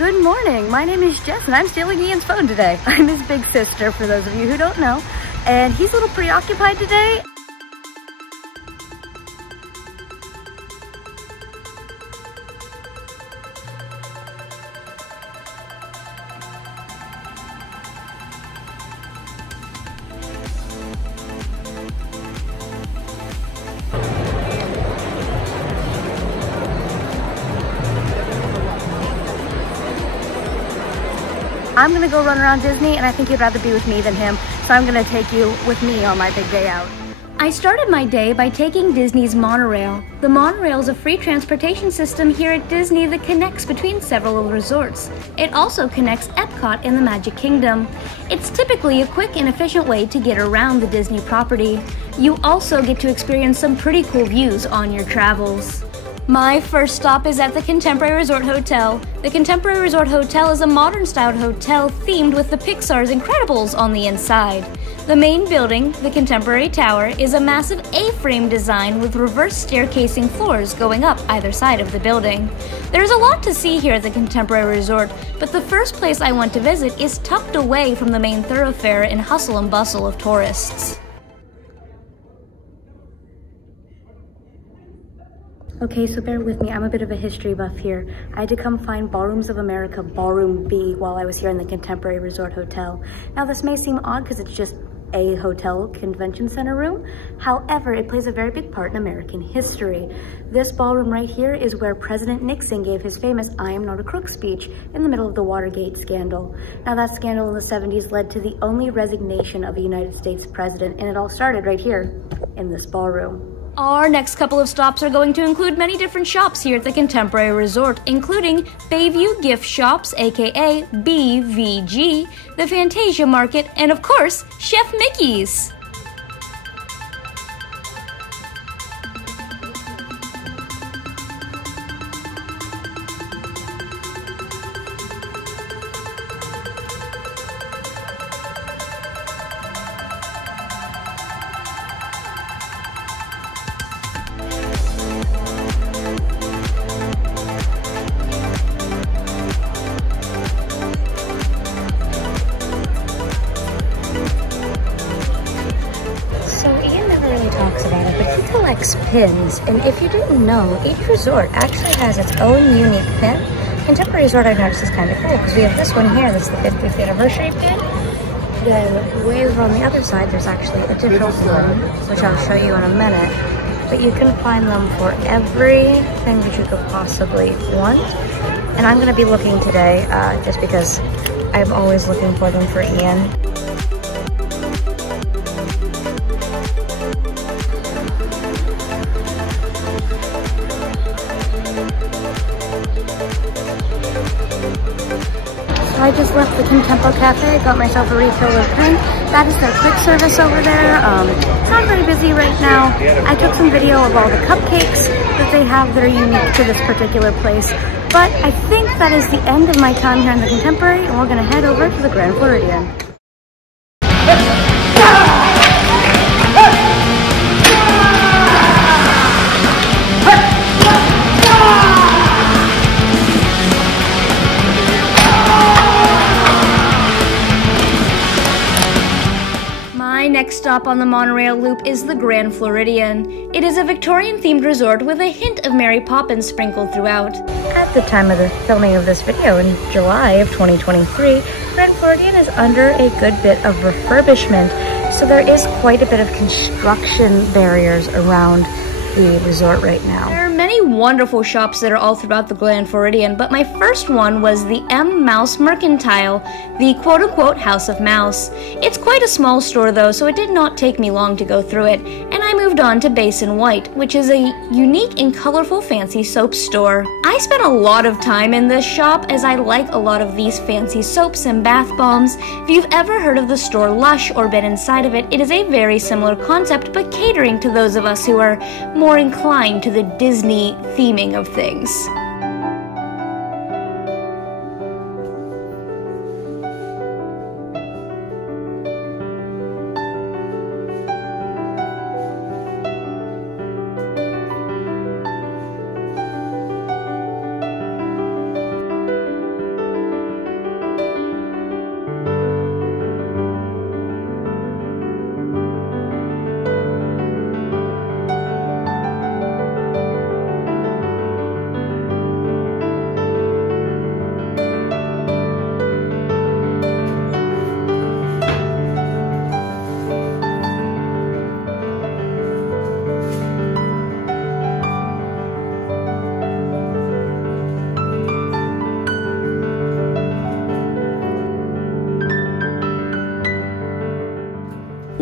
Good morning, my name is Jess and I'm stealing Ian's phone today. I'm his big sister, for those of you who don't know, and he's a little preoccupied today. I'm gonna go run around Disney and I think you'd rather be with me than him, so I'm gonna take you with me on my big day out. I started my day by taking Disney's monorail. The monorail is a free transportation system here at Disney that connects between several resorts. It also connects Epcot and the Magic Kingdom. It's typically a quick and efficient way to get around the Disney property. You also get to experience some pretty cool views on your travels. My first stop is at the Contemporary Resort Hotel. The Contemporary Resort Hotel is a modern-styled hotel themed with the Pixar's Incredibles on the inside. The main building, the Contemporary Tower, is a massive A-frame design with reverse staircasing floors going up either side of the building. There's a lot to see here at the Contemporary Resort, but the first place I want to visit is tucked away from the main thoroughfare and hustle and bustle of tourists. Okay, so bear with me, I'm a bit of a history buff here. I had to come find Ballrooms of America Ballroom B while I was here in the Contemporary Resort Hotel. Now this may seem odd because it's just a hotel convention center room. However, it plays a very big part in American history. This ballroom right here is where President Nixon gave his famous "I am not a crook" speech in the middle of the Watergate scandal. Now that scandal in the 70s led to the only resignation of a United States president, and it all started right here in this ballroom. Our next couple of stops are going to include many different shops here at the Contemporary Resort, including Bayview Gift Shops, aka BVG, the Fantasia Market, and of course, Chef Mickey's. Talks about it, but he collects pins, and if you didn't know, each resort actually has its own unique pin. Contemporary Resort, I've noticed, is kind of cool because we have this one here that's the 50th anniversary pin. Then way over on the other side there's actually a different one, which I'll show you in a minute, but you can find them for everything that you could possibly want. And I'm going to be looking today just because I'm always looking for them for Ian. I just left the Contempo Cafe, got myself a retailer drink. That is their quick service over there. Not very busy right now. I took some video of all the cupcakes that they have that are unique to this particular place. But I think that is the end of my time here in the Contemporary, and we're gonna head over to the Grand Floridian. My next stop on the monorail loop is the Grand Floridian. It is a Victorian-themed resort with a hint of Mary Poppins sprinkled throughout. At the time of the filming of this video in July of 2023, Grand Floridian is under a good bit of refurbishment, so there is quite a bit of construction barriers around the resort right now. There are many wonderful shops that are all throughout the Grand Floridian, but my first one was the M. Mouse Mercantile, the quote-unquote House of Mouse. It's quite a small store though, so it did not take me long to go through it, and I moved on to Basin White, which is a unique and colorful fancy soap store. I spent a lot of time in this shop as I like a lot of these fancy soaps and bath bombs. If you've ever heard of the store Lush or been inside of it, it is a very similar concept, but catering to those of us who are more inclined to the Disney theming of things.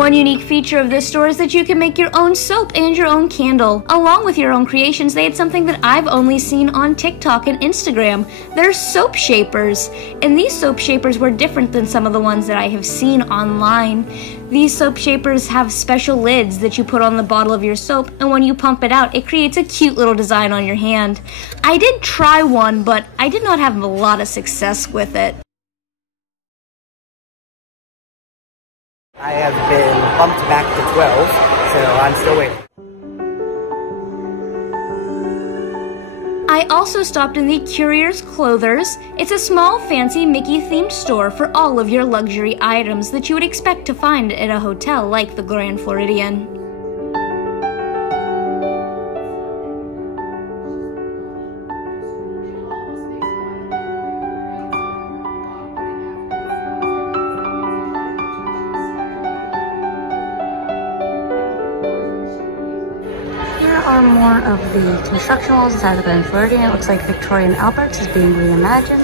One unique feature of this store is that you can make your own soap and your own candle. Along with your own creations, they had something that I've only seen on TikTok and Instagram. They're soap shapers, and these soap shapers were different than some of the ones that I have seen online. These soap shapers have special lids that you put on the bottle of your soap, and when you pump it out, it creates a cute little design on your hand. I did try one, but I did not have a lot of success with it. I have been bumped back to 12, so I'm still waiting. I also stopped in the Curier's Clothers. It's a small, fancy Mickey-themed store for all of your luxury items that you would expect to find in a hotel like the Grand Floridian. Are more of the construction walls inside the Grand Floridian. It looks like Victorian Albert's is being reimagined,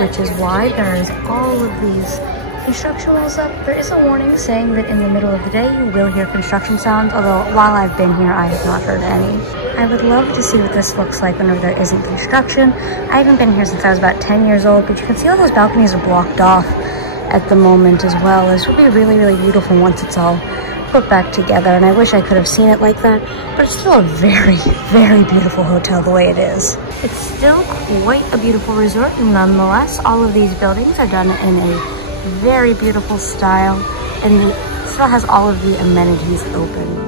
which is why there is all of these construction walls up. There is a warning saying that in the middle of the day you will hear construction sounds, although while I've been here I have not heard any. I would love to see what this looks like whenever there isn't construction. I haven't been here since I was about 10 years old, but you can see all those balconies are blocked off at the moment as well. This will be really, really beautiful once it's all put back together, and I wish I could have seen it like that, but it's still a very, very beautiful hotel the way it is. It's still quite a beautiful resort nonetheless. All of these buildings are done in a very beautiful style, and it still has all of the amenities open.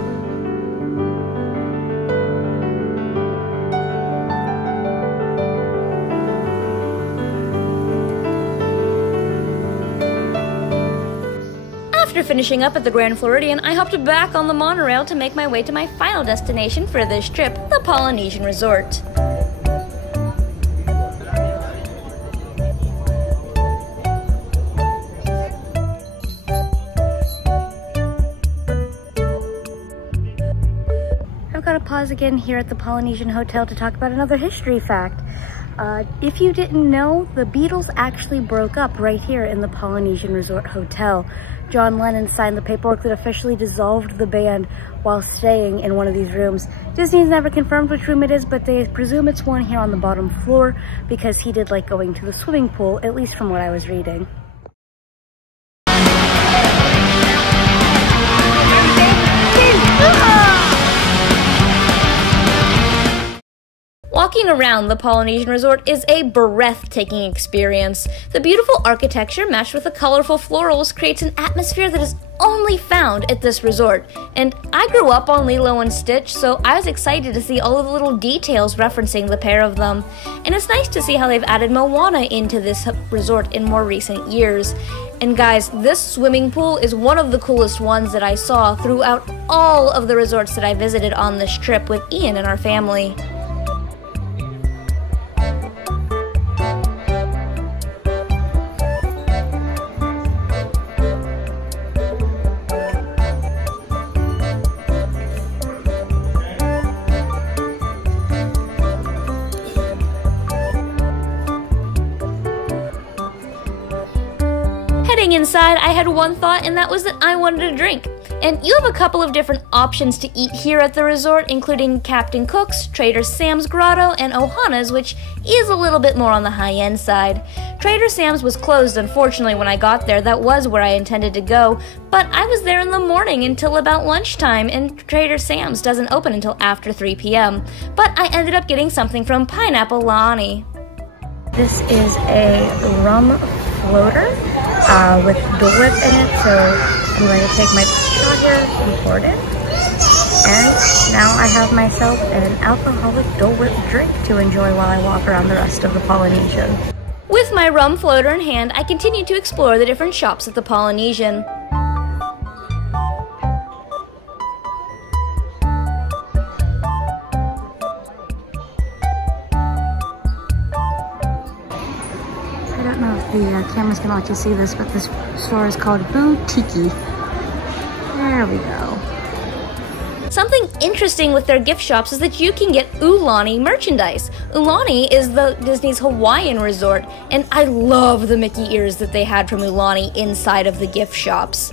After finishing up at the Grand Floridian, I hopped back on the monorail to make my way to my final destination for this trip, the Polynesian Resort. I've got to pause again here at the Polynesian Hotel to talk about another history fact. If you didn't know, the Beatles actually broke up right here in the Polynesian Resort Hotel. John Lennon signed the paperwork that officially dissolved the band while staying in one of these rooms. Disney's never confirmed which room it is, but they presume it's one here on the bottom floor because he did like going to the swimming pool, at least from what I was reading. Walking around the Polynesian Resort is a breathtaking experience. The beautiful architecture matched with the colorful florals creates an atmosphere that is only found at this resort. And I grew up on Lilo and Stitch, so I was excited to see all of the little details referencing the pair of them. And it's nice to see how they've added Moana into this resort in more recent years. And guys, this swimming pool is one of the coolest ones that I saw throughout all of the resorts that I visited on this trip with Ian and our family. Heading inside, I had one thought, and that was that I wanted a drink. And you have a couple of different options to eat here at the resort, including Captain Cook's, Trader Sam's Grotto, and Ohana's, which is a little bit more on the high-end side. Trader Sam's was closed, unfortunately, when I got there. That was where I intended to go, but I was there in the morning until about lunchtime, and Trader Sam's doesn't open until after 3 p.m. But I ended up getting something from Pineapple Lani. This is a rum floater with Dole Whip in it, so I'm going to take my shot here and pour it in. And now I have myself an alcoholic Dole Whip drink to enjoy while I walk around the rest of the Polynesian. With my rum floater in hand, I continued to explore the different shops at the Polynesian. I don't know if the camera's gonna let you see this, but this store is called Boutique. There we go. Something interesting with their gift shops is that you can get Ulani merchandise. Ulani is the Disney's Hawaiian resort, and I love the Mickey ears that they had from Ulani inside of the gift shops.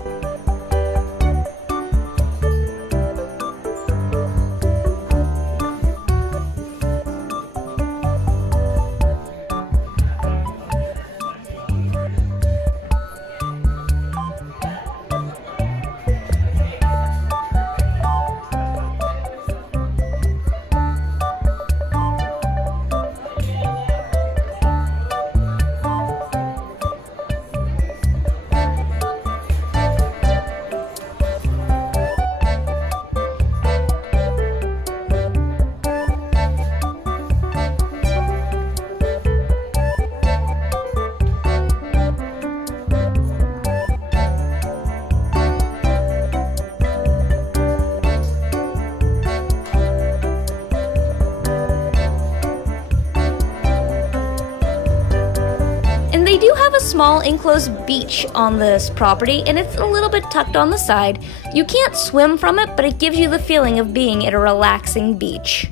They do have a small enclosed beach on this property, and it's a little bit tucked on the side. You can't swim from it, but it gives you the feeling of being at a relaxing beach.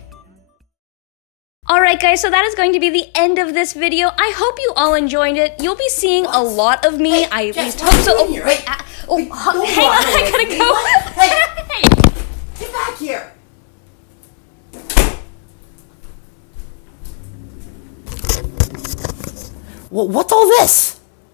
Alright guys, so that is going to be the end of this video. I hope you all enjoyed it. You'll be seeing a lot of me. I at least hope so. Oh, wait. Hang on, I gotta go. Hey, get back here. What's all this?